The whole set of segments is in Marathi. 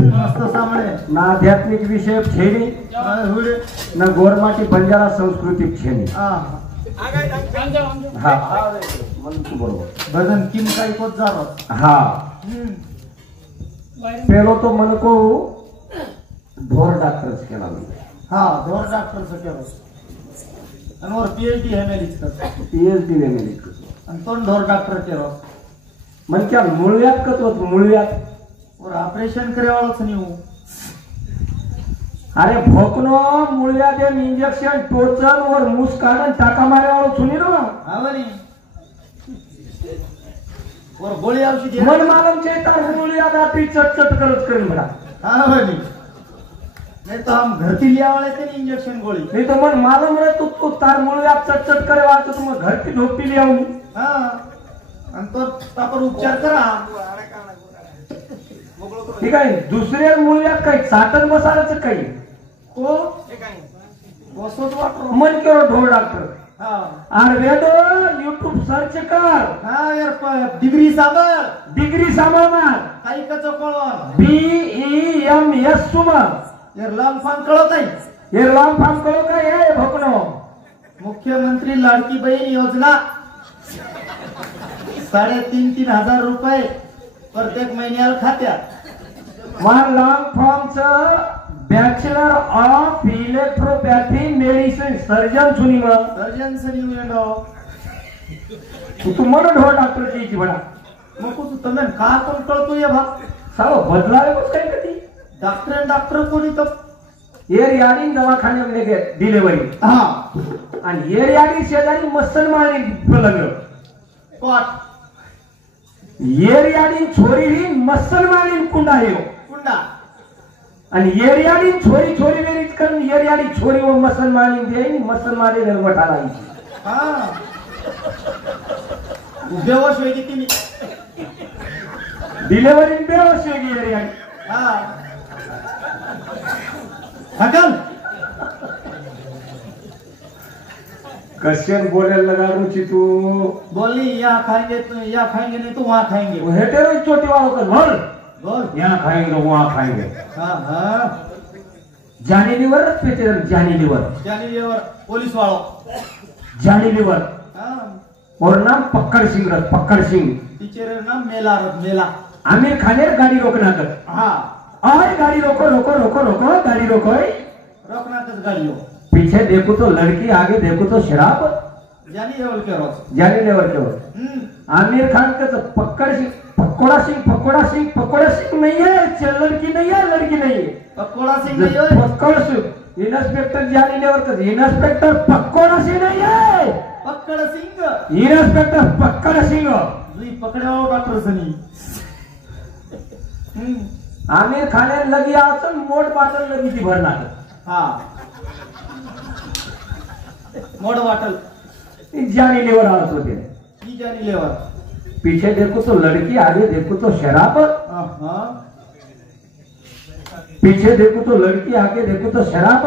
मस्त सामने ना आध्यात्मिक विषय छेनी ना गोरमाटी बंजारा संस्कृती छेनी हा बरोबर भजन किम काही कोत जारो हा पेलो तो मन को ढोर डॉक्टर केला हा ढोर डॉक्टर से केलो आणि वर पीएचडी है मेलिच कर पीएचडी ने मेलिच कर आणि तो ढोर डॉक्टर केलो मन क्या मुळव्यात कत होत मुळव्यात और ऑपरेशन करे वाळोच नी अरे भोकनो मुळव्यात इंजेक्शन टोचन और मुस काढन टाका मारे वाळो सुनी रो आवनी और गोळी औषध मन मालूम चेता मुळव्यात आपी चटचट करत करेन बडा आवनी नहीं तो हम घर की लिया वाले थे इंजेक्शन गोली नहीं तो मन मालूम रहे तू तार मुळव्यात चटचट करे वाचो तुम घर की ढोपी लिया हूं हां आणि तो तापर उपचार करा ठीक आहे दुसऱ्या मुळव्यात काही चाटण बसायचं काही तो वसोत वाटरो मन करो ढोर डॉक्टर हां आयुर्वेदो YouTube सर्च कर हां यार डिग्री साबर मार काही कचो कळवा BEMS सुमा यार लांब फाम कळत आहे हे लांब फाम कळो काय हे भोकनो मुख्यमंत्री लाडकी बहीण योजना 3,500 रुपये प्रत्येक महिन्याला खात्यात वन लॉन्ग फॉर्मचं bachelor of electropathy medicine surgeon सुनी मग सर्जन सनी उयंडो तू मन ढोर डॉक्टर ची बडा मग तू तमे का कोण कळतो या भाग सालो बदलावे कुछ काय कधी डॉक्टर कोणी तर एरियाडी दवाखान्यामध्ये गेले डिलिव्हरी हा आणि एरियाडी शेजारी मुसलमानी लग्न कोट एरियाडी छोरी ही मुसलमानी कुंडा आहे कुंडा आणि एरियाडी छोरी वेरीच करून एरियाडी छोरी व मुसलमानी देईन मुसलमानी निर्मठा लायची हा बेवश होई किती डिलिव्हरी बेवश होगी एरियाडी हा हकल कश्यन बोलने लगा रुचि तू बोली यहाँ खाएंगे नहीं तो वहाँ खाएंगे वो हेटेरो चोटी वालों का बोल बोल यहाँ खाएंगे वहाँ खाएंगे हाँ हाँ जानी लीवर जानी लीवर पुलिस वालों जानी लीवर हाँ और नाम पक्कड़ सिंह टीचर नाम मेला आमिर खान गाड़ी रोकना कर हाँ और गाड़ी रोको गाड़ी रोको रोकना कर गाड़ियों पीछे देखो तो लड़की आगे देखो तो शराब जानी लेवल के रोज आमिर खान का तो पक्कड़ सिंह पकोड़ा सिंह नहीं है लड़की नहीं है पकोड़ा सिंह नहीं है पक्कड़ सिंह इंस्पेक्टर जानी लेवर का इंस्पेक्टर पकोड़ा सिंह नहीं है पक्कड़ सिंह इंस्पेक्टर पक्कड़ सिंह जी पकड़े वाला डॉक्टर सनी आमिर खान लगी आसन मोट बाटल लगी थी भरना हाँ मोड़ बाटल जानी लेवर आलस होते जानी लेवर पीछे देखो तो लड़की आगे देखो तो शराब पीछे देखो तो लड़की आगे देखो तो शराब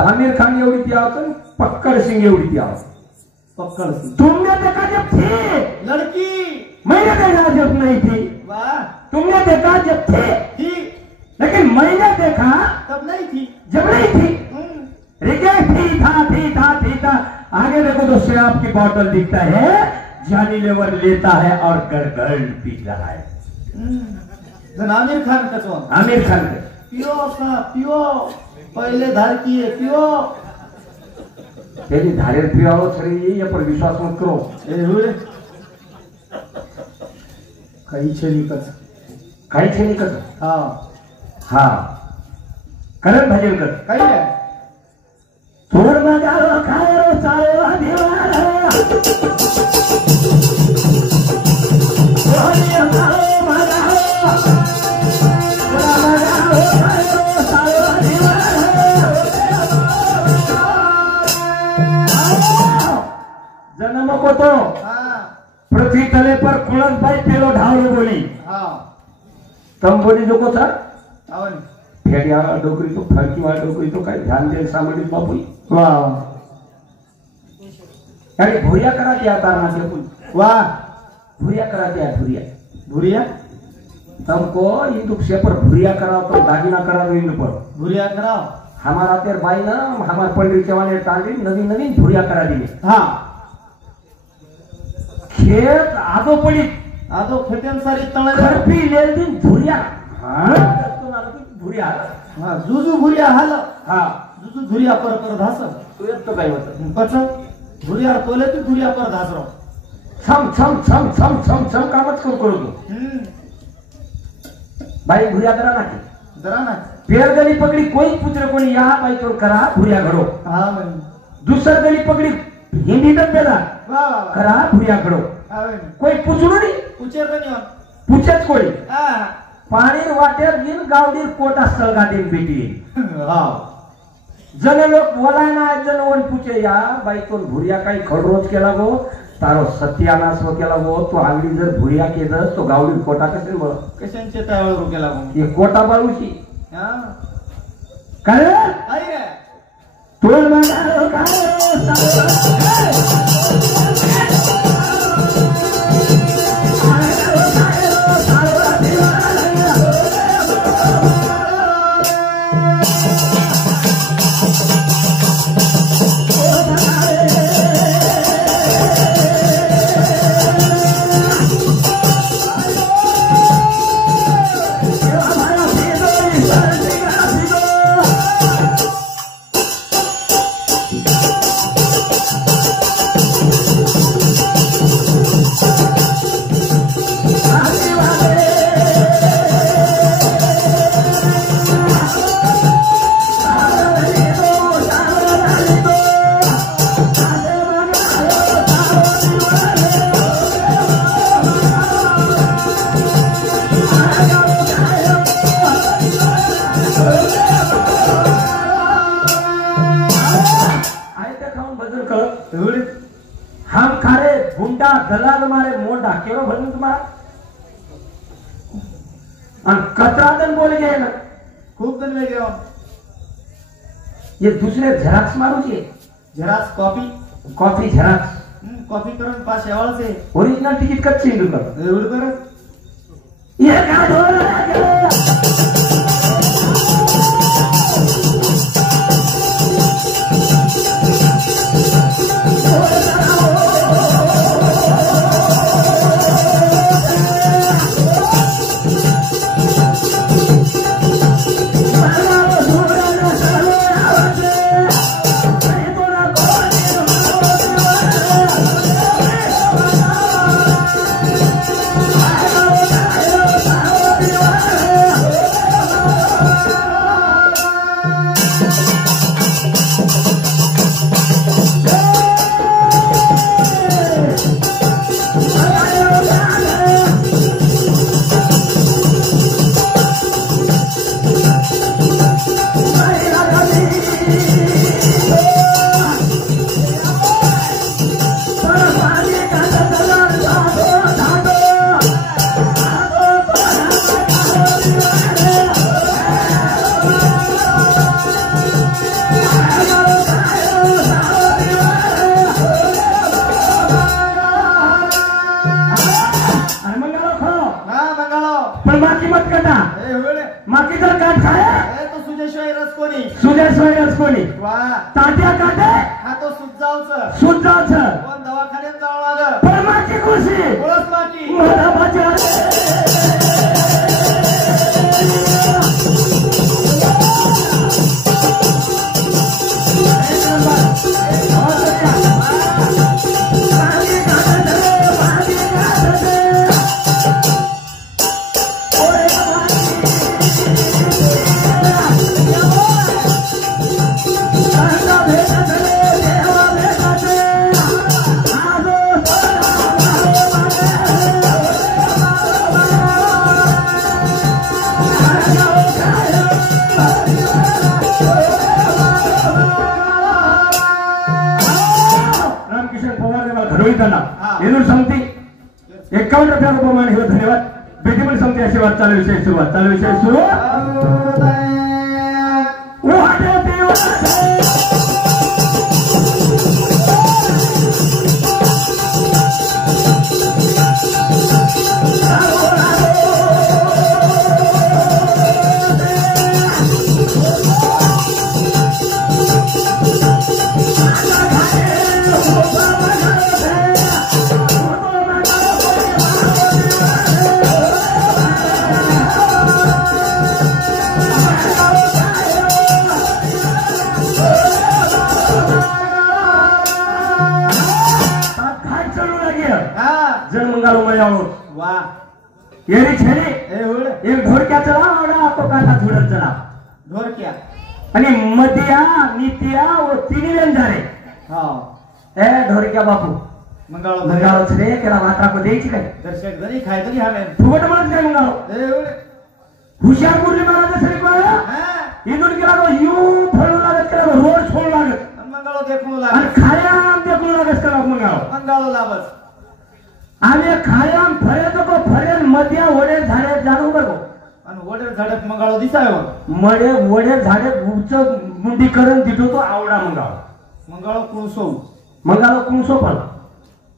आमिर खान एवढी ती आसन पक्कड़ सिंह एवढी ती आसन पक्कड़ सिंह तुमने देखा जब थी लड़की मैंने देखा जब नहीं थी वाह तुमने देखा जब थे थी लेकिन मैंने देखा तब नहीं थी जब नहीं थी थी था आगे देखो तो शराब की बोतल दिखता है जानी लेवर लेता है और गड़गड़ पी रहा है आमिर खान का चौन आमिर खान का पियो पहले धार किए पियो पहले धारे पियो सर ये पर विश्वास मत करो काही छे निकत हाँ हाँ करण भजन कर काही है थोड़ बजाओ खाओ सारो दीवार जन्म को तो पृथ्वी तले पर कुलत भाई पेलो ढावलो बोली तम बोली जो को था फेडिया डोकरी तो फरकी वाला डोकरी तो काही ध्यान दे सामडी बापू वाह अरे भुरिया करा दिया तार ना से वाह भुरिया करा दिया भुरिया तुमको इंदु पेपर भूरिया कराओ तो दागिना करा दो इंदु पर भूरिया कराओ हमारा तेर भाई ना हमारे पंडित चवाने टाली नवीन नवीन भूरिया करा दिए हाँ खेत आदो पड़ी आदो खेतेम सारी तळे घर भी ले दिन भूरिया हाँ तो ना भूरिया हाँ जुजू भूरिया हाल हाँ जुजू भूरिया पर धास तू येत तो काय होतं कच भूरिया तोले तू भूरिया पर धास रो छम छम छम छम छम छम कामच करू तू भाई भूरिया करा ना जरा ना पेर गली पकड़ी कोई पुत्र कोणी यहाँ भाई तो करा भूरिया घडो हाँ दूसर गली पकड़ी हिंदी तक पेला वाह वाह करा भूरिया घडो कोई पूछलो नहीं पूछे नहीं पूछेच कोणी हाँ पाणी वाटेर बिन गावडीर कोटा सलगा देन बेटी हाँ जन लोक बोला ना जन वन पूछे या बाई तो भूरिया काही खडरोज केला गो तारो सत्यानाश हो केला गो तो आगडी जर भूरिया केलं तो गावडीर कोटा कसे बळ कशांचे त्यावेळेस रोकेला ये कोटा बाळूची हाँ काय आई रे तोल मारो काय हम खारे गुंडा दलाल मारे मोंडा केरो भरन तुम्हारा और कतरा दिन बोल गए ना खूब दिन में गया ये दूसरे झराक्स मारू छे झराक्स कॉफी झराक्स कॉफी करून पास एवढ से ओरिजिनल तिकीट कच्ची इंदू कर एवढ कर ये का ढोल ताट्या काटे हा तो सुजावचं कोण दवाखान्यात जावं लागं पण माकी खुशी ओळख माकी मला माझ्या एवढं सांगते 51 रुपयाप्रमाणे हे धन्यवाद बेटी पण सांगते आशीर्वाद चालू विषय सुरू येरी छेरी ए होड एक ढोरक्या चला आवडा तो काटा झुडत चला ढोरक्या आणि मध्या नित्या व तिन्ही झाले हा ए ढोरक्या बापू मंगाळो मंगाळो छे केला वाटा को द्यायची काय दर्शक जरी खाय तरी हाणे फुगट म्हणत काय मंगाळो ए होड हुशार मुरली महाराज सरी को हा इथून गेला तो यू फळू लागत त्याला रोज फोड लागत मंगाळो देखून आणि लाग खायाम देखून लागत त्याला मंगाळो मंगाळो लाबस आणि खायाम फरे तो फरेन मध्या वडे झाडे जाणू बघो आणि वडे झाडत मंगाळो दिसायो मडे वडे झाडे उंच मुंडी करून दिठो तो आवडा मंगाळो मंगाळो कुळसो मंगाळो कुणसो पण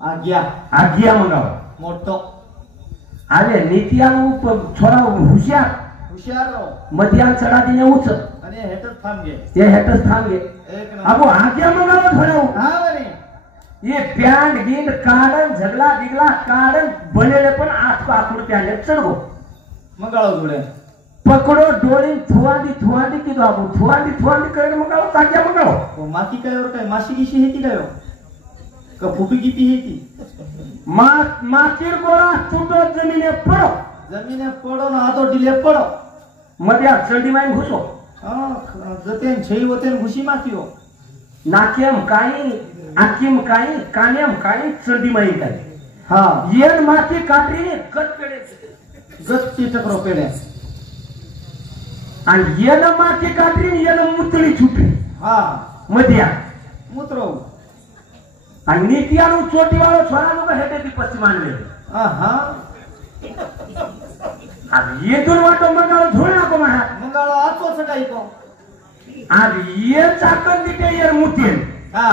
आज्ञा आज्ञा मंगाळो मोठो अरे नित्यानु छोरा हुशार हुशार रो मध्यान चढा दिने उच आणि हेटच थांब घे ये हेटच थांब गे एक अबो आज्ञा मंगाळो थोडा हा बने ये प्यांड गिंड काढन झगला बिगला काढन बनेले पण आठ आकुड प्यांडे चढगो मंगाळो जोडे पकडो डोळी थुवांडी की बाबू थुवांडी करे मंगाळो ताक्या मंगाळो ओ माती काय वर काय माशी गिशी हेती काय का फुटी गिती हेती मातीर गोळा तुटो जमिने पडो जमिने पडो ना हातो डिले पडो मध्या चंडी माईन घुसो जतेन छई वतेन घुशी माती हो नाक्यम काही आकिम काही कान्यम काही चंडी माईन काही हा येन माती काटरीने कट पेडे गच्ची टकरो पेडे आणि येन माती काटरीने येन मुतळी छुटी हा मध्या मुत्रो आणि नीतियानु चोटी वाळो छोरा लोक हेटे ती पश्चिमान वेळे हा आज येतून वाटो मंगाळो झोळ नको म्हणा मंगाळो आतो सकाळी को आज ये चाकन तिथे येर मुतीन हा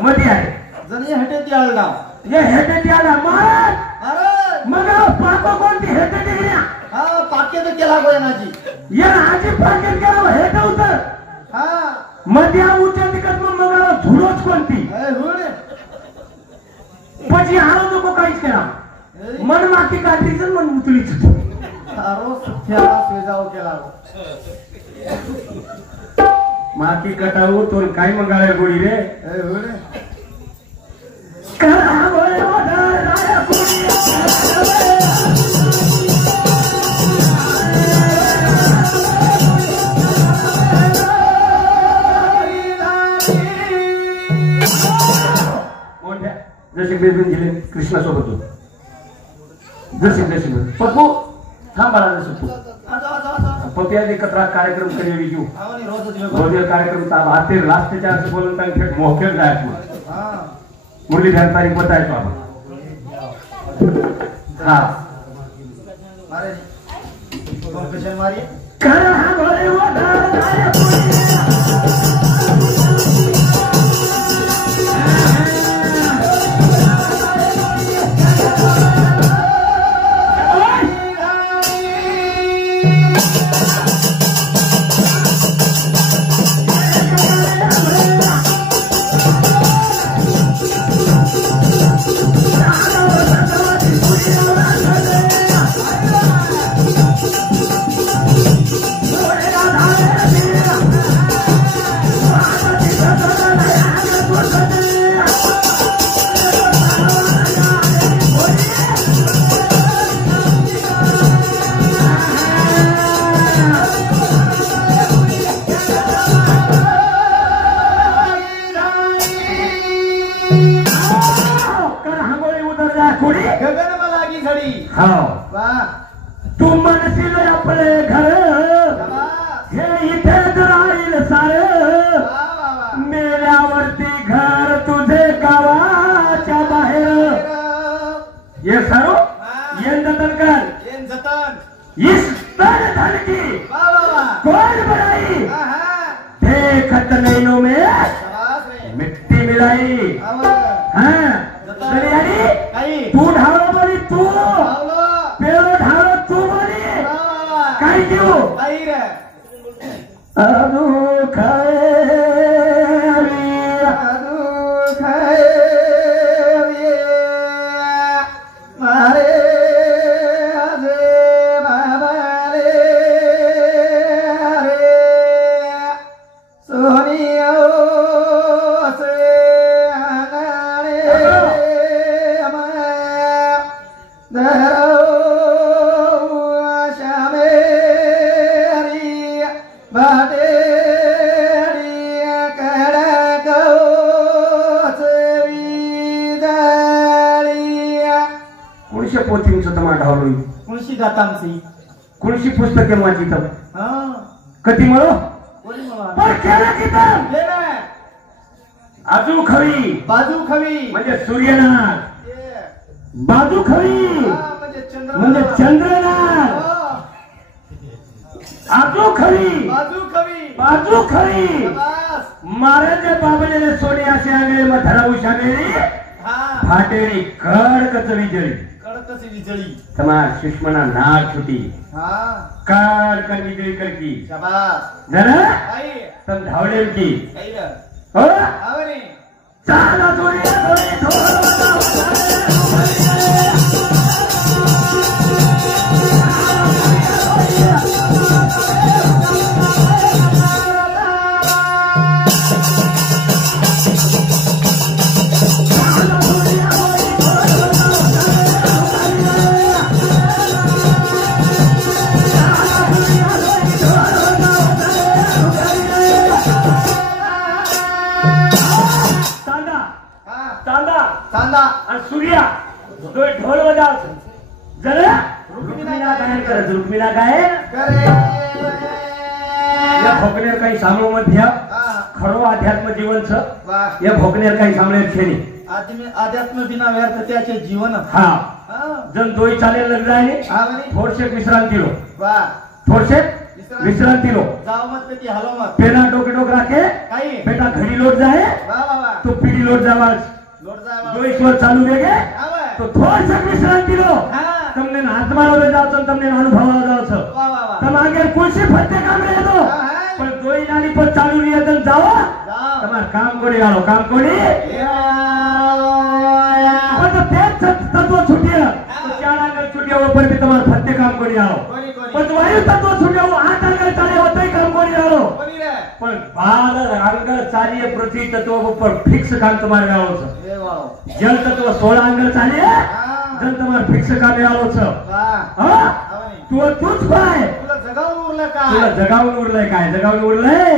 मध्ये आहे जणी हटे ती आळडा ये हेटे त्याला महाराज अरे मंगाळो पाको कोणती हेटे दिल्या हा पाके तो केला गोयनाची ये आजी पाकेट केला हेटे उतर हा मध्या उच्च तिकट मंगाळो झुडोच कोणती ए हुड પછી હારો લોકો કાઈ જ કરા મન માથી કાઢી છે મન ઉતળી છે તારો સથ્યા સુજાઓ કેલા માથી કટાવું તો કાઈ મંગાવે ગોળી રે એ હુડ કરા બોલે ઓઢા રાયા કુડી जसे बेबीन गेले कृष्णा सोबत जसे पप्पू थांबा जसे तू पप्या एकत्र कार्यक्रम करेली घेऊ आवनी रोज रोज कार्यक्रम ता भाते राष्ट्रच्या असं बोलून काय थेट मोखेल जायचं हा मुरली ध्यान तारीख बतायचो आपण हा मारे कॉम्पिटिशन मारी कर हा बोले ओढा राया कुडी गगन मला की घडी हाँ वाह तू मनशील आपले घर हे इथे राहील सार मेल्यावरती घर तुझे गावाच्या बाहेर ये सरो ये जतन कर येन जतन इस पर धनकी वाह वाह कौन बनाई आहा देखत नैनों में शाबाश रे मिट्टी मिलाई आवर हाँ दरियानी आई तू ढालो बोली तू आवलो पेलो ढालो तू बोली वाह काय क्यों आई रे अनु खाए अनु खाए मारे आजे बाबाले रे सोनिया से आंगणे दरो गातांची कोणशी पुस्तके वाचित हा कधी म्हणो कोणी मला पण केलं की तर हे ना आजू खवी बाजू खवी म्हणजे सूर्यनाथ, बाजू खवी म्हणजे म्हणजे चंद्रनाथ, आजू खवी बाजू खवी बाजू खवी बस महाराज बाबाने सोने असे आगळे मग धरावू शामेली हा फाटेरी कडकच विजळी कडकच विजळी તમાર સુષ્મના નાક છૂટી हा કાર कर विजळी करकी शाबास जरा आई तम धावले की आई रे हो आवरे चाला दोरी दोरी चांदा आणि सूर्या दोन ढोल वाजवत जरा रुक्मिणीला गायन करत रुक्मिणीला गायन करे या भोकनेर काही सामो मध्ये खरो अध्यात्म जीवन छ वाह या भोकनेर काही सामने छेनी अध्यात्म बिना व्यर्थ त्याचे जीवन हा हा जन दोई चाले लग जाए आवरे थोडसे विश्रांती लो वाह थोडसे विश्रांती लो जाओ मत कधी हलो मत पेना डोके डोक राखे काही बेटा घड़ी लोट जाए वाह वाह वाह तो पीढ़ी लोट जावा लोट जाए जो ईश्वर चालू देगे आवे तो थोडसे विश्रांती लो हा તમને આત્માનો જાવ છો તમને અનુભવ જાવ છો वाह वाह वाह તમે આગળ ખુશી ફરતે કામ રહે તો પણ દોઈ નાની પર ચાલુ રહે તો જાઓ जाओ તમાર કામ કોની આલો કામ કોની પણ તો તે તત્વ છૂટ્યા તો ચાર આગળ છૂટ્યા ઉપર બી તમાર ફરતે કામ કોની આલો कोणी कोणी પણ વાયુ તત્વ છૂટ્યા આઠ આગળ ચાલે હોતય કામ કોની આલો कोणी रे પણ 12 આગળ ચાલીએ પૃથ્વી તત્વ ઉપર ફિક્સ કામ તમારે આલો છે ए वाव જલ તત્વ 16 આગળ ચાલે हा જલ તમાર ફિક્સ કામે આલો છે वाह हा आवरे तू तूच पाय तुला जगावून उरलं का तुला जगावून उरलंय काय जगावून उरलंय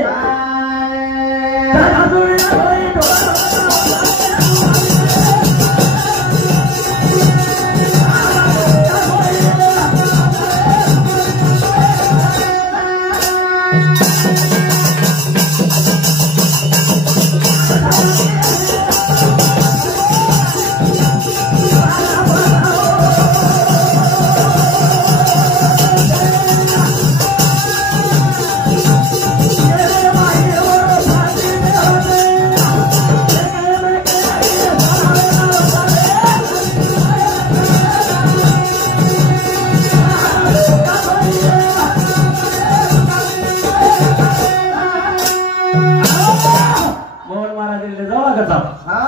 मोहन महाराज जावा कसा हा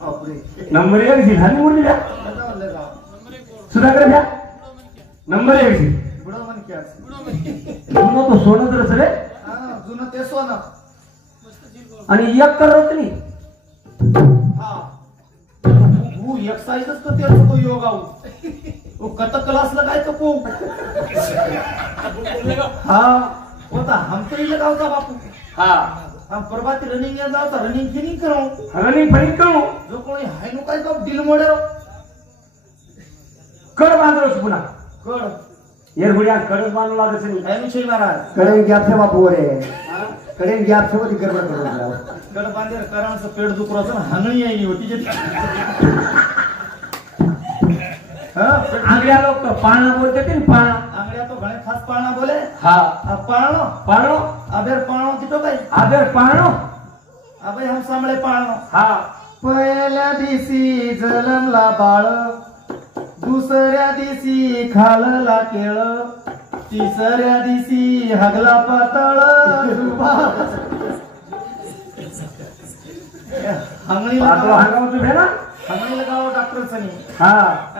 बापरे नंबर 1 ची झाली मुरली द्या जाऊ ले जाऊ सुधाकर द्या नंबर 1 ची बुडो मन क्या जुनं तो सोनं तर सरे हा जुनं ते सोनं आणि एक करत नाही हा वो एक्सरसाइजच तो तेच तो योगा वो कथक क्लास लगाय तो को हा होता हम तो ही लगाओ का बापू हा हम प्रभाती रनिंग या जाओ रनिंग फिनिंग करो रनिंग फनिंग करू जो कोणी हाय नो काय तो दिल मोडे रो कड बांधरोस पुन्हा कड येरगुड्या कडच बांधू लागत नाही हाय नो छे महाराज कड़े गैप से बापू रे कड़े गैप से वो गड़बड़ कर रहा है कड बांधेर करांचं पेट दुखरोचं ना हांगणी आहे होती जे हा आंगड्या लोक पाळणा बोलते ते पाळणा आंगड्या तो घणे खास पाळणा बोले हा पाळणो पाळणो अबेर पाळणो तिथं काय आदर पाळणो अबे हम सांभळे पाळणो हा पहिल्या दिवशी जलमला बाळ दुसऱ्या दिवशी खालला केळ तिसऱ्या दिवशी हगला पातळ हांगणी पातळ हंगाम तू भेना हांगणी लगाव डॉक्टर सनी हा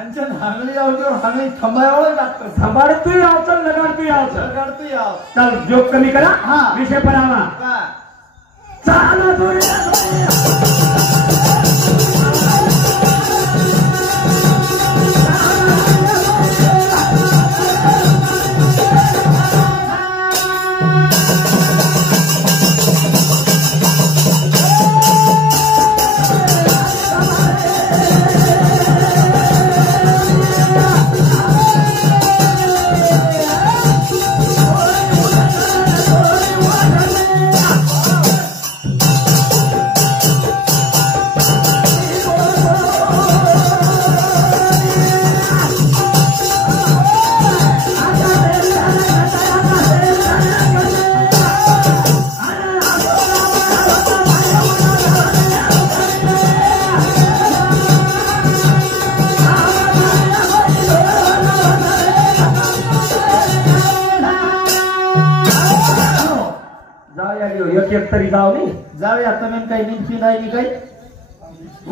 अंचन हांगणी जाऊच्यावर हांगणी थांबायवळ डॉक्टर सांभाळ तू यावचं लगाड तू यावचं लगाडतो याव चल जोक कमी करा हा. विषय परावा का चाला दोरी बाया एक एक तरी जाऊ नी जाऊया तुम्ही काही निंफी नाही काही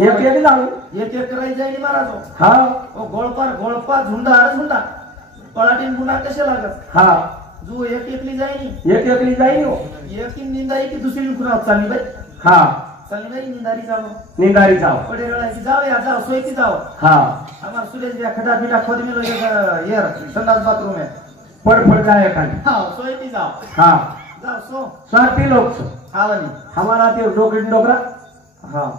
एक एक जाऊ एक एक करायची जाईल महाराज हा गोळपा झुंडा पळाटीन गुन्हा कशा लागत हा जो एक एकली जाईनी एक एकली जाईल हो एकी निंदाई की दुसरी खुना चालली बाई हा चालली बाई निंदारी जावं निंदारी जाऊ पडे रळायची जाव सोयती जाव हा हमार सुरेश भैया खड्डा बिटा खोद में यार संडास बाथरूम है पड़ जाए खाली हाँ सोयती जाओ हाँ जाओ सो स्वार्थी लोग हाँ वाली हमारा तो डोकरा हाँ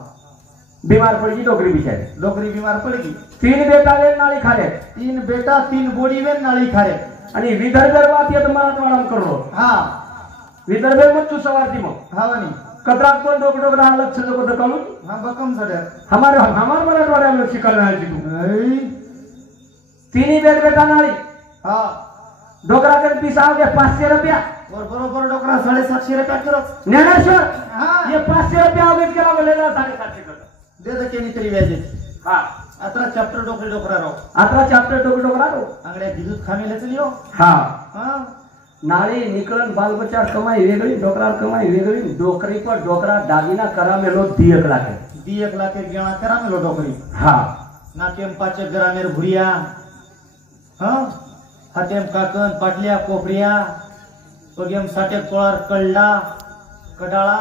बीमार पड़ गई डोकरी बिचारी डोकरी बीमार पड़ेगी 3 बेटा वे नाली खाले 3 बेटा 3 बोडी वे नाली खारे आणि विदर्भ बात येत मराठवाडा करो हाँ विदर्भ मत तू सवारती मग हाँ वाली कतरा कोण डोकरा लक्ष नको दकालू हाँ बकम सडे हमारे मराठवाड्या लक्ष करणार तू 3 बेटा नाली हाँ डोकरा कर पिसाव के 500 रुपया और बरोबर डोकरा 750 रुपया खरच ज्ञानेश्वर हाँ ये 500 रुपया अवेद केला बोलेला 750 कर दे दे केनी तरी व्याजे हाँ अतरा चॅप्टर डोकरा राव आता चॅप्टर डोकरा रो अंगड्या गिजूत खामेले चलियो हाँ हाँ नाळी निकलन बाल बच्चा कमाई वेगळी डोकरा कमाई वेगळी डोकरी पर डोकरा दागिना करा मेलो 1 लाख 1 लाख गेणा करा मेलो डोकरी हाँ नाकेम 5 ग्रामेर भुरिया हाँ हातेम काकन पाटल्या कोपरिया पगेम 60 कोळार कळला कडाळा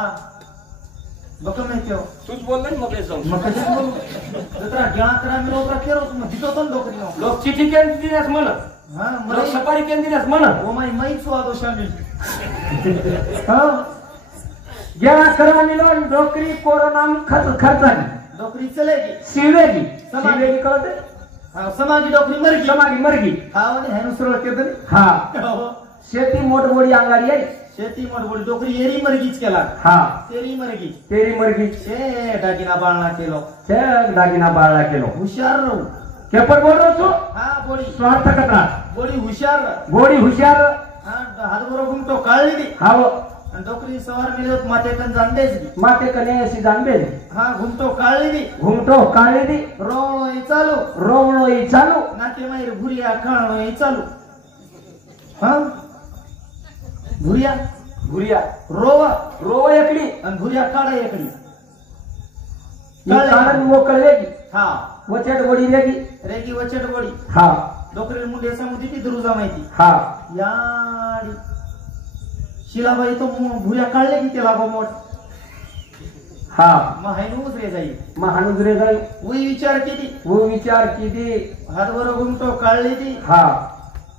बकम आहे त्यो तूच बोलला ना मग सांग मग कशा बोलू जत्रा गेणा करा मेलो ओपरा केरो मग दितो तो डोकरी नो लोक चिठी केन दिल्यास म्हण हाँ लोक मला सफारी केन दिल्यास म्हण ओ माई स्वादो शामिल हाँ गेला करा मिलो डोकरी कोरोना खर्चानी डोकरी चलेगी शिवेगी समागी. शिवेगी कळते हाँ समागी डोकरी मरगी समागी मरगी हाँ वाली है सरळ केदन हाँ शेती मोठ बोडी अंगाडी आहे शेती मोडबोडी डोकरी एरी मरगीच केला हा तेरी मरगी तेरी मरगी छे दागिना बाळना केलो छे दागिना बाळला केलो हुशार रहू पेपर बोल रहो छो हा बोडी स्वार्थ कथा बोडी हुशार बोडी हुशार हा हात बरो घुमतो काळली दी हाव आणि डोकरी सवार मिळत माते कन जाणतेच दी माते कने अशी जानबे हा घुमतो काळली दी घुमटो काळे दी रोवणो चालू रोवणो ही चालू नाते माहीर भुरिया खाणो चालू हा भुरिया घुरिया रोवा रोव एकली आणि भुरिया काढा एकडी कारण मोकळवेगी हा वचट बोडी वेगी रेगी वचट बोडी हा डोकरी मुंडे समुदी ती दुरुजा माहिती हा याडी शिलाबाई तो भुऱ्या काढले की त्याला मोठ हा मग हायनूच रे जाईल महानुजरे जाई उई विचार केली वो विचार किती हातवर घुमटो काढली ती हा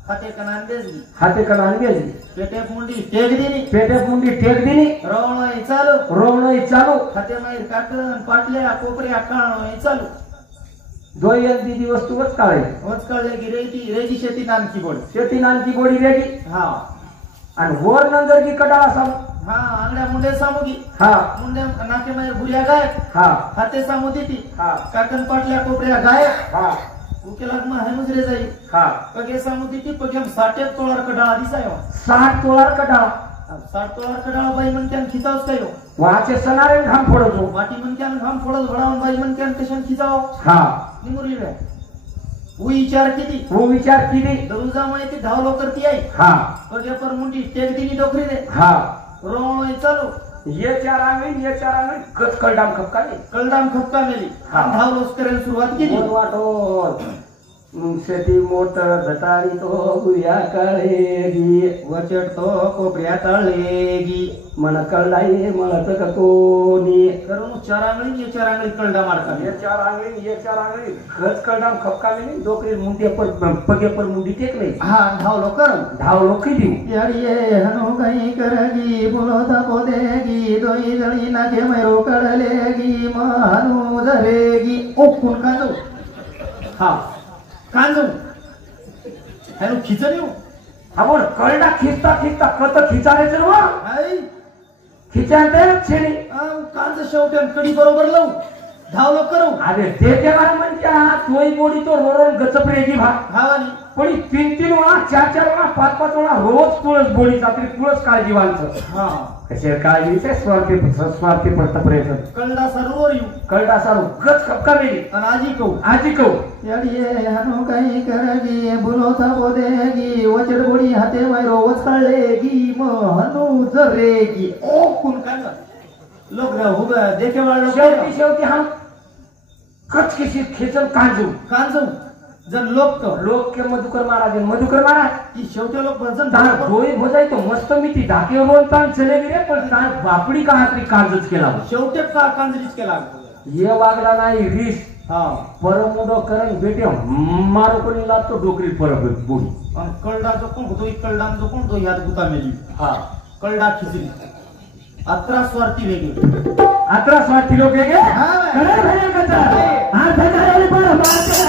हाते कनान देजली हाते कला आणली पेटे मुंडी टेक दिली पेटे मुंडी टेक दिली रवणो चालू रोवणो ही चालू हाते माहीर काकण पाटल्या कोपऱ्या काळणो चालू दोय दिदी वस्तूवच काळे होच कळले की रेगी शेती नानकी बोल शेती नानकी बोडी वेगी हा आणि वर नंतर की कडाळा साम हा आंगड्या मुंडे सामुगी हा मुंडे नाके माहीर भुऱ्या गाय हा हाते सामुदी ती हा काकण पाटल्या कोपऱ्या गाय हा उके लागमा हायनूच रे जाईल हा पगे सामुदी ती पगे 60 तोळार कडाळा दिसायो 60 तोळार कडाळा 60 तोळार कडाळा बाई मनक्यान खिचावच कायो वाचे सणारे घाम फोडतो वाटी मनक्यान घाम फोडत भडावून बाई मनक्यान कशान खिचाव हा निमुरली रे उई विचार केली वो विचार किती दरुजा माहिती धावलो करती आई हा पगे पर मुंडी टेक दिली डोकरी रे हा रोवणो चालू ये चार आंगणी कच कळडाम खपकाली कलडाम खपका मेली हा. धावलोस करायला सुरुवात केली बोल वाटो शेती मोठ झटाळी तो गुया कळेगी वचट तो कोपऱ्या तळेगी मन कळलाई म्हणत का कोणी करून चार आंगळी कलडा मारता ये चार आंगणी खच कळडाम खपकाली डोकरी मुंडी पर पगे पर मुंडी टेकले हा धावलो कर धाव लोकी देऊ याडिये हनु कहीं करगी बोलो तपो देगी दोई जणी नाके मैरो कळलेगी महानु धरेगी ओ कोण कांजू हा कांजू हॅलो खिचडी हो आपण कळडा खिचता कत खिचारे आई खिचाते छेडी कांज शेवट्यान कडी बरोबर लावू धावलो करू अरे ते तेव्हा म्हणत्या तोही बोडी तो रोड गचपरेची भा भावानी पण 3-3 वेळा 4-4 वेळा 5-5 वेळा रोज तुळस बोडी जाते तुळस काळजी वांचं हा कसे काळजी ते स्वार्थी प्रयत्न कळडा सरोवर येऊ कळडा सारू गच खपका मेली आणि आजी कहू याडिये हनो काही करगी बुलोथा बोदेगी वचड बोडी हाते मायरो वचळलेगी हनु जरेगी ओ कुण काय लोक उभा देखे वाला शेवटी हा कच किशी खेचन कांजू जन लोक के मधुकर महाराज की शेवटी लोक भजन तार डोळे भोजाय तो मस्त मी ती धाकेवर ताण चले गेले पण तार बापडी का हातरी कांजच केला शेवटी कांजरीच केला ये वागला नाही रीस हा परमुडो करण बेटे मारो कोणी लागतो डोकरी परब बोली कळडा जो कोण होतो कळडा जो कोण तो यात गुता मेली हा कळडा खिचली 18 स्वार्थी वेगळे 18 स्वार्थी लोक वेगळे हा करे भले कथा हा धनाले पर मारते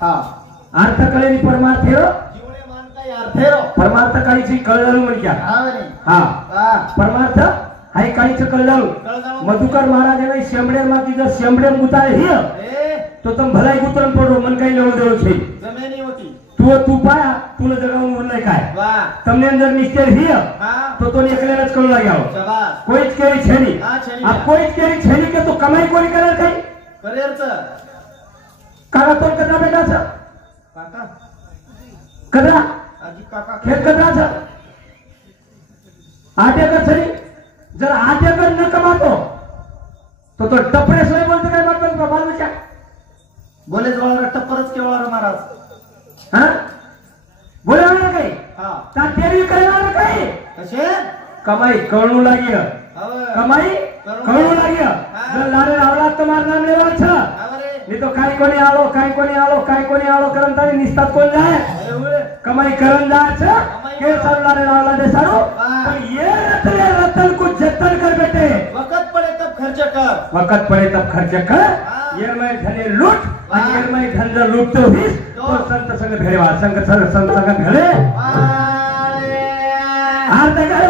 हा अर्थ कळेली परमार्थ जीवने मानता यार फेरो परमार्थ काहीची कळलं म्हणजे हा परमार्थ हाय काहीच कळलं मधुकर महाराजांनी शेंबडे माती जर शेंबडे मुताळे हिय तो तम भलाई गुतरन पडो मन काही लेवल देव छे जमेनी होती तू पाया तुला जगावून बोललाय काय वाह तमने जर निश्चय हिय हां तो एकलेलाच कळू लाग्याव शाबास कोईच केली छेनी हां छेनी अब कोईच केली छेनी के तो कमाई कोणी करेल काही करिअरचं काका तो कदा बेटाचं काका कदा आजी काका खेत कदाचं 8 एकर छेनी जर 8 एकर न कमातो तो टपरे सोय बोलतो काय बात बाल विचार बोले जवळ टप्परच केवळ महाराज हां बोलणार काही हा ता तेरी करणार काही कसे कमाई कळू लागी कमाई कळू लागी जर लारे रावला तुम्हार नाम लेवल छ नहीं तो काय कोणी आलो करन तानी निस्तात कोण जाय कमाई करन जाय छ के सब लारे रावला दे सारो पण ये रतन को जतन कर बेटे वक्त पड़े तब खर्च कर ये मैं धने लूट और ये मैं धन जर लूटतो हीस तो संत संग भेड़वा संत संग भेड़े आर्त करे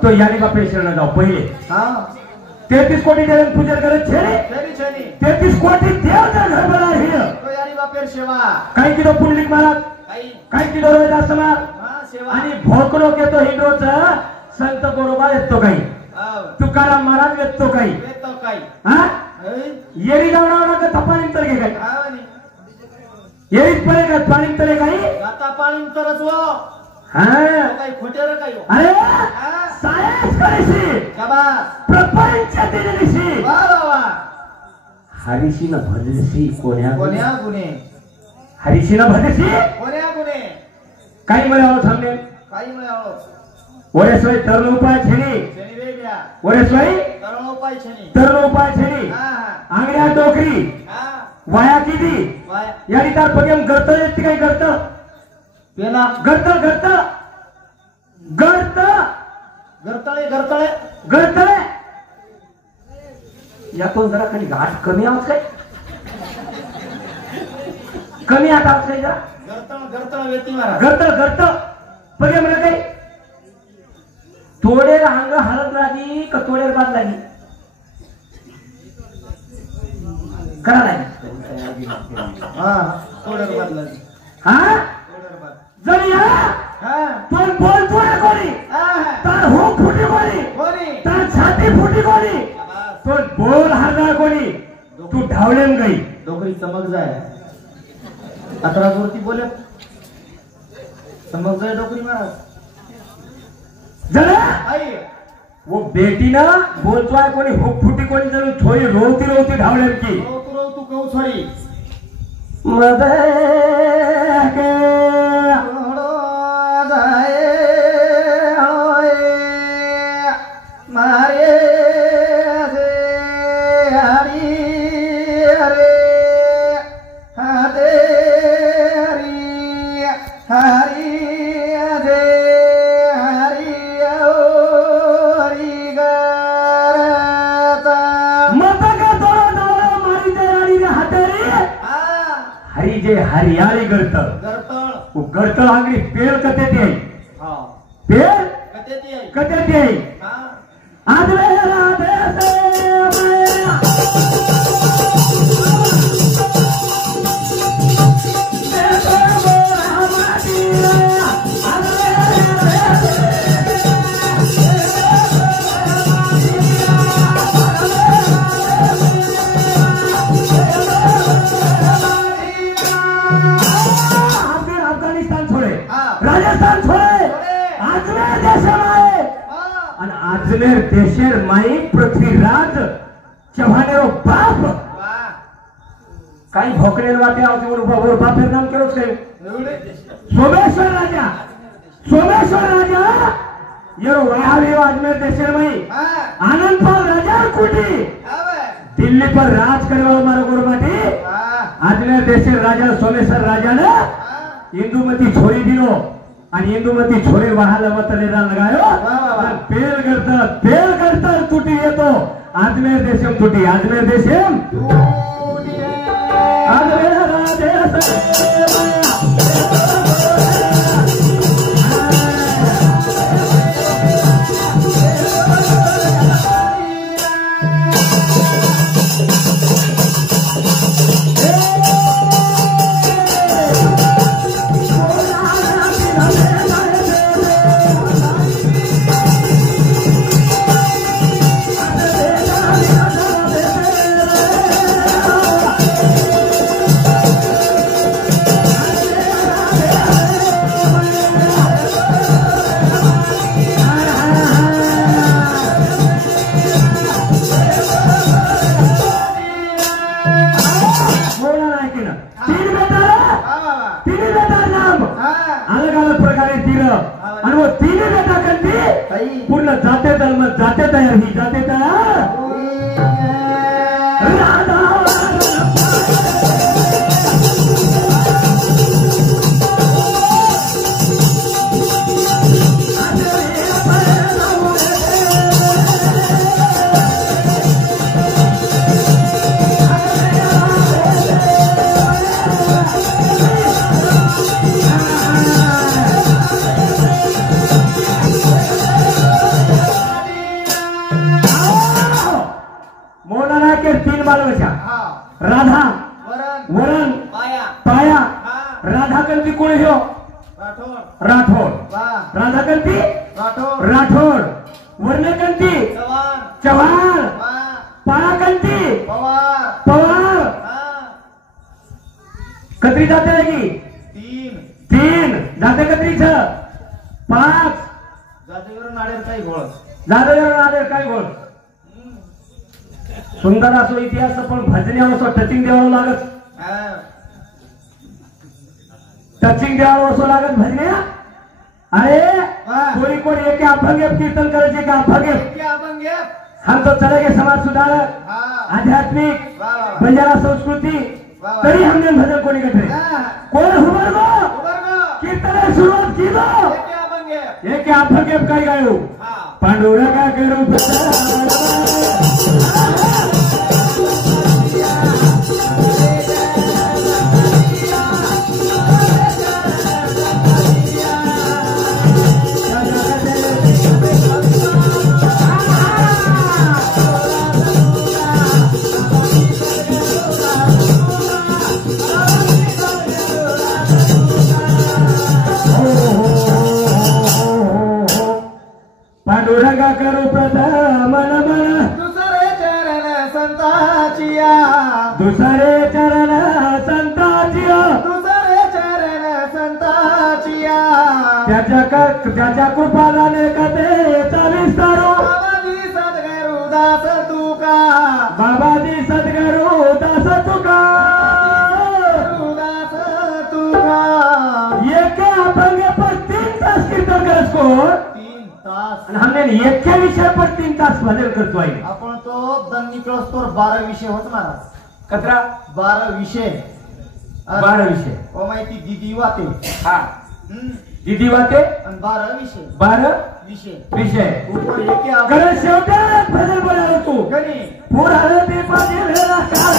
तो यानी बापे शरण जाओ पहिले 33 कोटी देवन पूजा करे छेनी 33 कोटी देव जर घर बना है तो यानी बापे सेवा काही किलो पुंडलिक महाराज काही किलो रोहिदास समाज सेवा आणि भोकरो के तो हिंदोच संत गोरोबा येतो काही तुकाराम महाराज येतो काही हा येरी जावणार का तपाळीम तर घे काही येरीच पळे का पाळीम तरे काही आता पाळीम तरच वो हां काही खोटेर काही अरे सायन्स करेसी शाबास प्रपंच दिलेसी वा वा वा हरिशी न भजसी कोण्या गुणे हरिशी न भजसी कोण्या गुणे काही मिळावं थांबे काही मिळावं ओरेसोय तरुण उपाय छेनी वेगळ्या ओरेसोय तरुण उपाय छेनी आंगड्या डोकरी वाया किती यानी तार पगेम गरत येते काही गरत पेला गरतळे यातून जरा खाली घाट कमी आवाज काय कमी आत आवाज काय जरा गरतळ पगे मला काही तोडेर अंग हलत लागी का तोडेर बाद लागी करा नाही हा जरी पण बोलतो रे कोणी तर हो फुटी कोणी तर छाती फुटी कोणी पण बोल हारणार कोणी तू ढावलेम गई डोकरी चमक जाय 11 जोरती बोले चमक जाय डोकरी महाराज जरा वो बेटी ना बोलतोय कोणी हुकफुटी कोणी जणू थोडी रोवती रोवती धावल्या की तू कहू सॉरी मदे के मारे हरी हरे हरे हरी हरी हरे हरी हरी गरता मता का दोड़ा दोड़ा मारी दे राणी रे हातेरी हरी जे हरियाळी गळतळ वो गळतळ आगली पेळ कते ते पेळ कते ते आदवे राधे से मैया अफगानिस्तान छोड़े राजस्थान छोड़े अजमेर देश आए आणि अजमेर देशेर माई पृथ्वीराज चव्हाणेरो बाप काही भोकरेल वाटे आवते म्हणून बापेर नाम केरोच काय सोमेश्वर राजा येरो वयावी अजमेर देशेर माई आनंदपाल राजा कुटी दिल्ली पर राज करे वाला मारो गुरुमाटी अजमेर देशेर राजा सोमेश्वर राजा ने इंदुमती छोरी दिलो आणि इंदुमती छोरी वाहाला मत लगायो पेल करता तुटी येतो अजमेर देशम तुटी अजमेर देशम पूर्ण जाते धर्म जाते तयार ही जाते तयार राधा वरण पाया राधा कंती कोण हो राठोड राधा कंती राठोड वर्ण कंती चव्हाण पाया कंती पवार कत्री जाते आहे की तीन जाते कत्रीच 5 जातेवरून आडेल काही घोळ जातेवरून आडेल काही घोळ सुंदर असो इतिहास पण भजनी असो टचिंग द्यावं लागत भजन्या अरे कोणी कोणी एके अभंग कीर्तन करायचे का अभंग हम तो चले गए समाज सुधारक आध्यात्मिक बंजारा संस्कृती तरी हमने भजन कोणी कटे कोण हुबरगो कीर्तन सुरुवात की एके अभंग काय गायो पांडुरंगा करू पांडुरंगा करू प्रथम नमन दुसरे चरण संताचिया दुसरे चरण संताचिया दुसरे चरण संताचिया त्याच्या कृपालाने कथेचा विस्तारो दास तुका बाबाजी सद्गुरु दास तुका दास तुका एके अभंग पर 3 तास कीर्तन करतो 3 तास आणि हमने एके विषय पर 3 तास भजन करतो आहे आपण तो दन निकळस्तोर 12 विषय होत महाराज कचरा 12 विषय 12 विषय ओ माहिती दीदी वाते हा दीदी वाते आणि 12 विषय 12 विषय ऊपर एके कारण शेवटात भजन बोलायला तू गणी पूर आलं ते पाणी वेळा काळ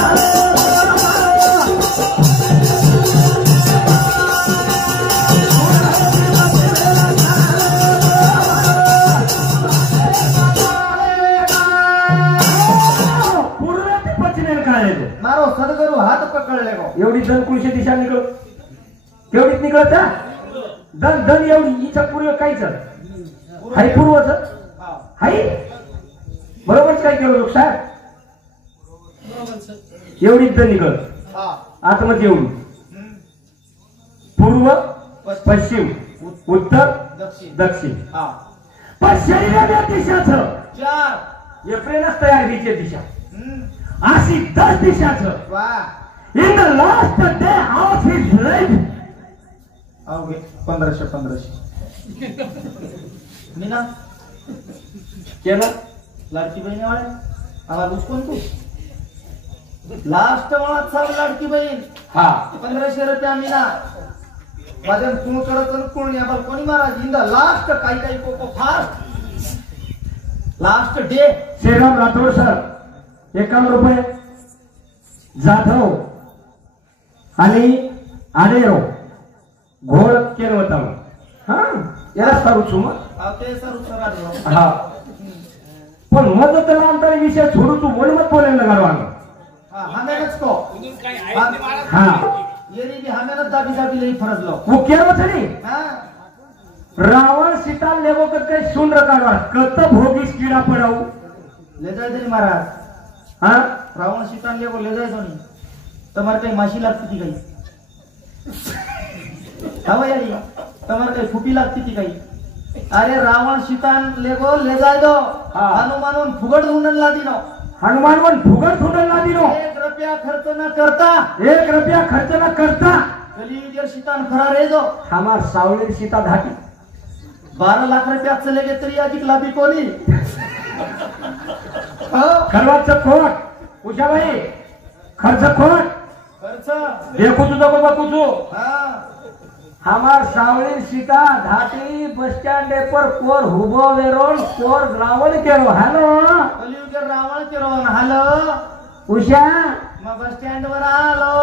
मारो सद्गुरु हात पकडले गो एवढी दनकुळशी दिशा निघत तेवढीच निघत दन दन एवढी हिच्या पूर्व काहीच हाय पूर्वच हाय बरोबरच काय केलं लोक साहेब एवढीच दन निघत आतमध्ये एवढी पूर्व पश्चिम उत्तर दक्षिण पण शरीराच्या दिशाचं 4 एप्रिलच तयार व्हायची दिशा अशी 10 दिशाचं in the last day of his life अवघे 1500 मी ना केलं लाडकी बहीण वाले आला दुसकोन तू लास्ट मला सब लाडकी बहीण हा 1500 रुपया मी ना माझ्या कोण करत कोण या बाल कोणी महाराज इन द लास्ट काही कोको fast last day Shriram Rathod sir 51 रुपये जाधव आणि आलेरो घोळ केलं होता हा याला सारू छु मग ते सर हा पण मदत अंतर विषय सोडू तू मनमत बोलायला लागलो हा हमेनच को हा येरी भी हमेनच दाबी लई फरजलो वो केलं तरी हा रावण सीता लेवो कत सुन रकाडवा कत भोगीस कीड़ा पडाऊ ले जाय तरी महाराज हा रावण सीता लेवो ले जाय तो नहीं तुम्हारे कहीं माशी लगती थी कहीं हवा यारी तुम्हारे कहीं फुपी लगती थी कहीं अरे रावण सीता लेगो ले जाय दो हनुमान फुगड़ ढूंढन ला दी नो हनुमान फुगड़ ढूंढन ला दी नो 1 रुपया खर्च न करता कलियुग सीतान फरार है दो हमार सावळी सीता धाटी 12 लाख रुपया चले गए तरी अधिक लाभी कोणी खर्च खोट उषाबाई खर्च खोट खर्च देखो तुझा बाबा कुछो हाँ हमार सावळी सीता धाटी बस स्टैंड पर कोर हुबो वेरोन कोर रावण केरो हेलो कलियुग रावण केरो हेलो उषा मग बस स्टँड वर आलो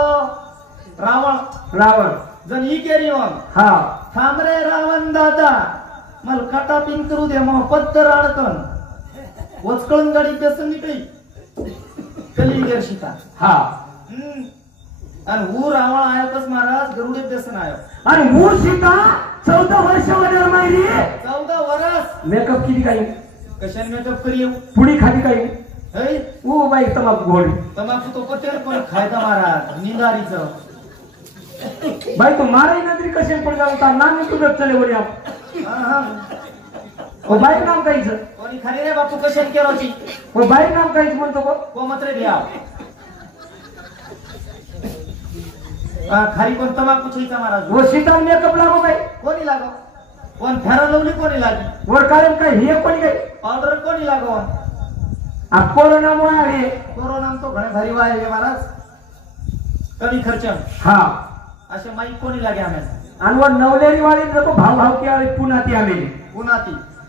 रावण जण ही केरी मग हा थांब रे रावण दादा मला काटा पिन करू दे मग पत्तर अडकन वचकळून गाडी बेसन निकळी कलियुग सीता हा आणि वो रावण आयोकच महाराज गरुडे बेसन आयो आणि मूळ सीता 14 वर्ष वडर मायरी 14 वर्ष मेकअप किती काही कशाने मेकअप करियो पुडी खाती काही है ओ बाई तमाकू घोडी तमाकू तो पटेल पण खायचा महाराज निंदारीचं बाई तू माराई नजरी कशाने पड जाऊता नाम तुझं चले वरी आप ओ बाई नाम काहीच कोणी खाली रे बापू कशाने केरोची ओ बाई नाम काहीच म्हणतो को मात्र घ्या खाली कोण तमाकू छायचा महाराज वो सीता मेकअप लागो बाई कोणी लागो कोण फेरा लवली कोणी लागी वर कारण काय हे कोणी काही पावडर कोणी लागो आप कोरोना मुळे आहे कोरोना तो घणे भारी वाय महाराज कमी खर्च हा असे माईक कोणी लागे आम्ही आणि वर नवलेरी वाली नको भाव की आले पुण्याती आलेली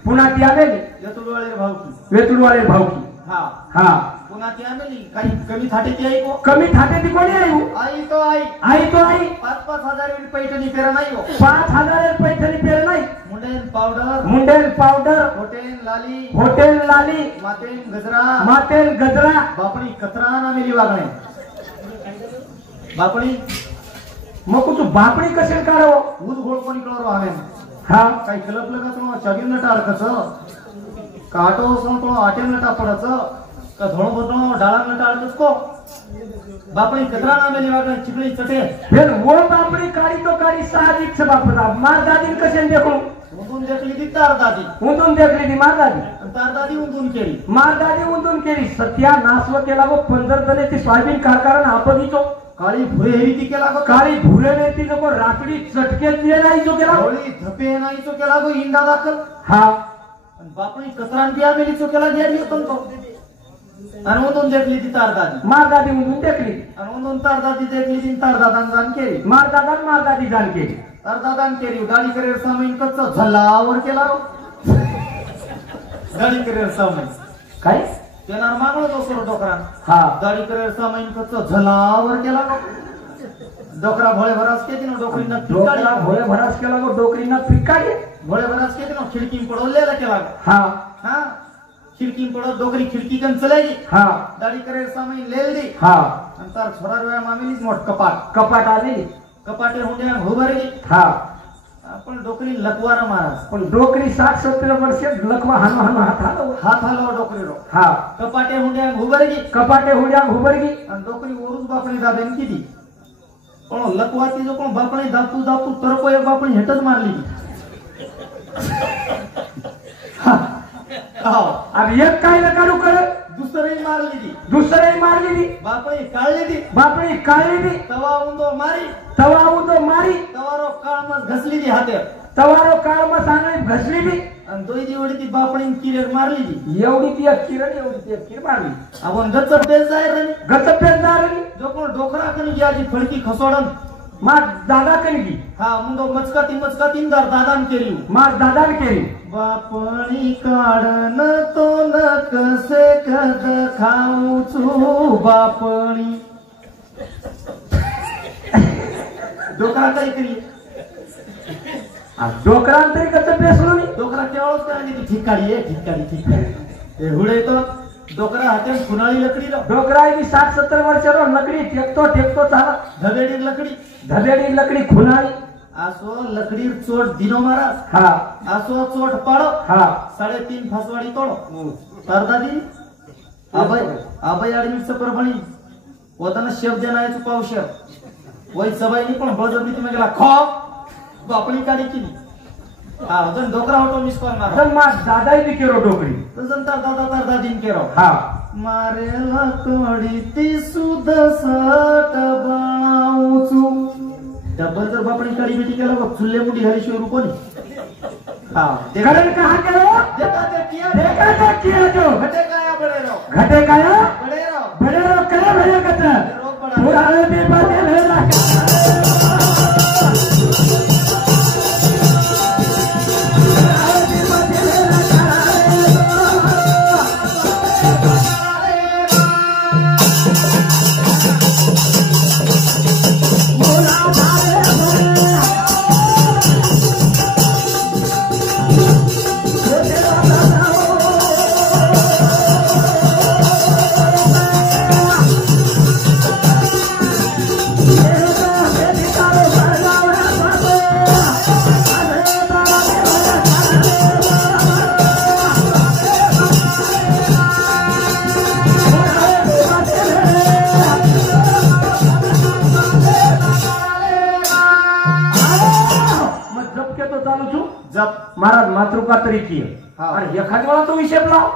पुण्याती आलेली वेतुळवाळे भावकी वेतुळवाळे भावकी हा हा पुण्याती आलेली काही कमी थाटेची आई को कमी थाटेची कोणी आई आई तो आई 5-5 हजार पैठणी पेरा नाही हो 5,000 पैठणी पेरा नाही मुंडेल पावडर होटेल लाली मातेल गजरा बापडी कचरा ना मेली वागणे बापडी मग तू बापडी कशी काढो ऊस घोळ कोणी कळरो आम्ही हा काही कलपलं का तो चवीन टाळ कसं काटो तो आटेल नटा पडचं का धोळ बोटो डाळा नटा कसको बापडी कचरा ना मेली वागणे चिकली चटे फिर वो बापडी काढी तो काढी साहजिक से बापडा मार दादी कसे देखो उंदून देखली ती तार दादी उंदून देखली ती मार दादी तार दादी उंदून केली मार दादी उंदून केली सत्या नासव केला व 15 जणे ती सोयाबीन कारखाना आपदिचो काळी भुरे हेरी ती केला गो काळी भुरेने ती जो रात्री चटके दिए नाही जो केला होळी धपे नाही तो केला गो इंडा दाखल हा आणि बापणी कचरांती आमेली तो केला गेली होतं तो आणि उंदून देखली ती तार दादी मार दादी उंदून देखली आणि उंदून तार दादी देखली ती तार दादान जाण केली मार दादी जाण केली तार दादान केली गाडी करेर सामीन कच्चा झल्लावर केला गो गाडी करेर सामीन काय त्याला मागलो तो सर डोकरान हा गाडी करेर सामीन कच्चा झल्लावर केला गो डोकरा भोळे भरास केती ना डोकरीना पिकाडी डोकरा भोळे भरास केला गो डोकरीना पिकाडी भोळे भरास केती ना खिडकी पडवलेला केला हा हा खिडकी पडव डोकरी खिडकी कन चलेगी हा गाडी करेर सामीन लेल दी हा आणि तार छोरा वेळा मामिलीच मोठ कपाट कपाट आलेली कपाटे हुंड्या हुबरगी हा आपण डोकरी लकवारा महाराज पण डोकरी 60-70 वर्ष लकवा हानो हानो हात हलवा डोकरी रो हा कपाटे हुंड्या हुबरगी कपाटे हुड्या घुबरगी आणि डोकरी ओरूच बापणी दाबेन किती पण लकवा ती जो कोण बापणी दाबतू तरको एक बापणी हेटच मारली अब एक काय नकारू करत दुसरी मारली ती दुसरी मारली ती बापणी काढली ती बापणी काळी ती तवा उंदो मारी तवा उदो मारी तवारो काळमस घसली ती हाते तवारो काळ मग सांगली घसली ती आणि दोई दिवडी ती बापणी किरेर मारली ती एवढी ती एक किरण एवढी ती एक किर मारली आपण गच्च पेल जाय रे गचपेदार जो कोण डोकरा कनी घ्याची फडकी खसोडन मार दादा कनगी हा मुंडो मचका तीनदार दादान केली मार दादा केली बापणी काढन तो न कसे कद खाऊचू बापणी डोकरा काय करी डोकरांतरी कसं पेसलो मी डोकरा केवळच काय नाही ठिकाणी आहे ठिकाणी हुडे तो डोकरा हाते खुनाळी लकडी रो डोकरा 60-70 वर्ष रो लकडी टेकतो चाला धबेडी लकडी धबेडी लकडी खुनाळी आसो लकडी चोट दिनो महाराज हा आसो चोट पाडो हा 3.5 फासवाडी तोडो दादी आबाई आडमीचं परभणी होताना शेफ जनायचं पावशर वय सबाईनी पण बळजबरी तुम्ही गेला खो बापणी काढी केली हा जण डोकरा होतो मिस कॉल मार तर मार दादाई बी केरो डोकरी तजन तार दादीन केरो हा मारेला कोडी ती सुद सट बाऊचू डबल जर बापणी काढी बेटी केला बघ चुल्ले मुठी घाली शिवाय रुकोनी हा कारण कहा केरो देखा ते किया जो घटे काया बड़े रो काय भले कत पुराने भी बातें भेला महाराज मातृका तरी की आणि एखादी वेळा तो विषय लाव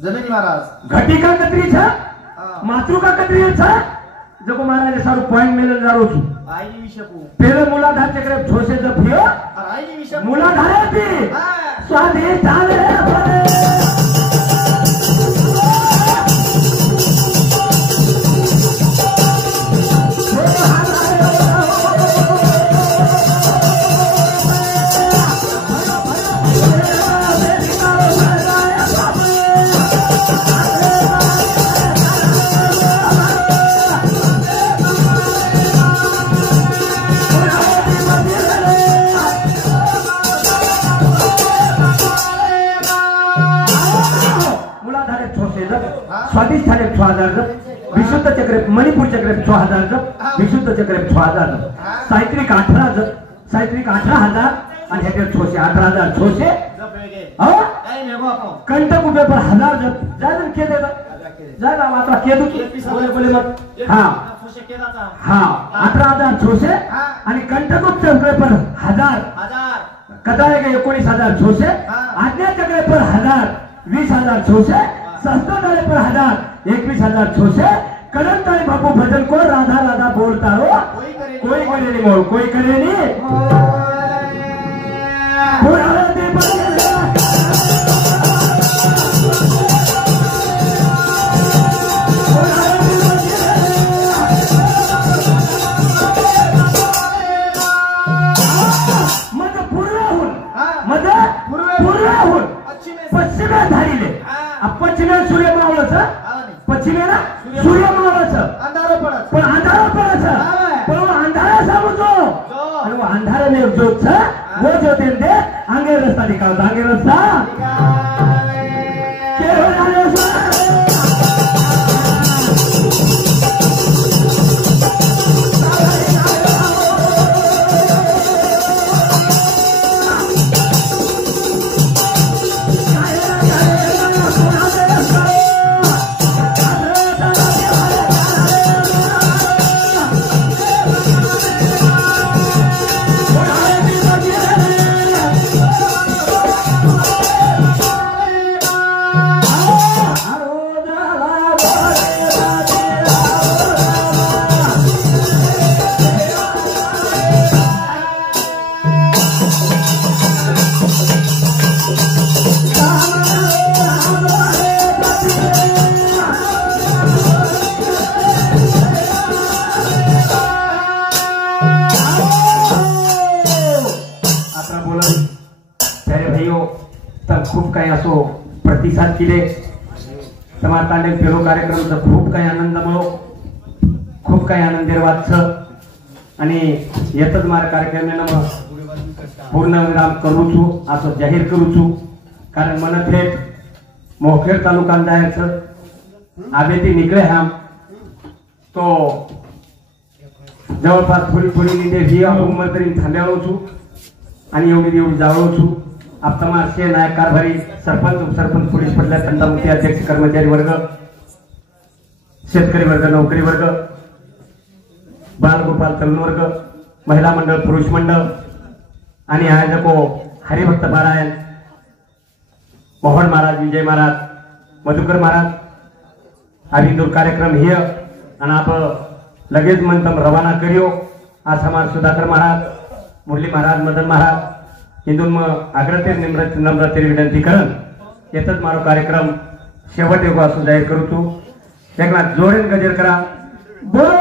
जमिनी महाराज घटिका कतरी छ मातृका कतरी छ जको महाराज सारू पॉइंट मेल जारो छु आईनी विषयको पहिले मूलाधार चक्र झोसे जपियो आईनी विषय मूलाधार ती स्वाधीन झाले स्वादिष्ट झाले 6000 जप विशुद्ध चक्र मणिपूर चक्र 6000 जप विशुद्ध चक्र 6000 जप साहित्रिक 18 जप साहित्रिक 18000 आणि ह्याचे 18,000 छोसे जप वेगे हो काय नेगो आपण कंटक उभे पर 1000 जप जादन के देता जादा मात्र के दु की बोले मत हां छोसे केदाचा हां 18,000 छोसे आणि कंटक उभे पर 1000 कथा आहे का 19,000 छोसे आज्ञा चक्रे पर 1000 20,000 छोसे सस्ता डाले पर 1000 21,000 छोसे करंत आणि बापू भजन को राधा राधा बोलता रो कोई करे नहीं मोल कोई करे नहीं पुराना दे पश्चिमे धारिले पश्चिमे सूर्य मावळाचं पश्चिमेला सूर्य मावळाचं पण अंधारा पडायचं पण अंधारा समजो आणि अंधारा में ज्योत वो ज्योति दे आगे रस्ता दिखावता आगे रस्ता खूप काही असो प्रतिसाद केले समाज तांडे फेरो कार्यक्रमचा खूप काही आनंद મળો खूप काही आनंद वाटचं आणि येतच मार कार्यक्रमाने पूर्ण विराम करू છું असं जाहीर करू છું कारण मन थेट मोखेड तालुका जायचं आबेती निकळे हम तो जवळपास थोडी थोडी निदे हिया उमर तरी थांब्याळो છું आणि एवढी जावळो છું आप तमाम से नायक कारभारी सरपंच उपसरपंच पोलीस पडल्या तंटामुक्ती अध्यक्ष कर्मचारी वर्ग शेतकरी वर्ग नोकरी वर्ग बालगोपाल तरुण वर्ग महिला मंडळ पुरुष मंडळ आणि आयोजको हरिभक्त पारायण मोहन महाराज विजय महाराज मधुकर महाराज आदि कार्यक्रम हिय आणि आपण लगेच मंतम रवाना करियो आज हमार सुधाकर महाराज मुरली महाराज मदन महाराज हिंदून आग्रते नम्रते विनंती करण येतच मारो कार्यक्रम शेवट असं जाहीर करू तू एकनाथ जोडेन गजर करा बोलो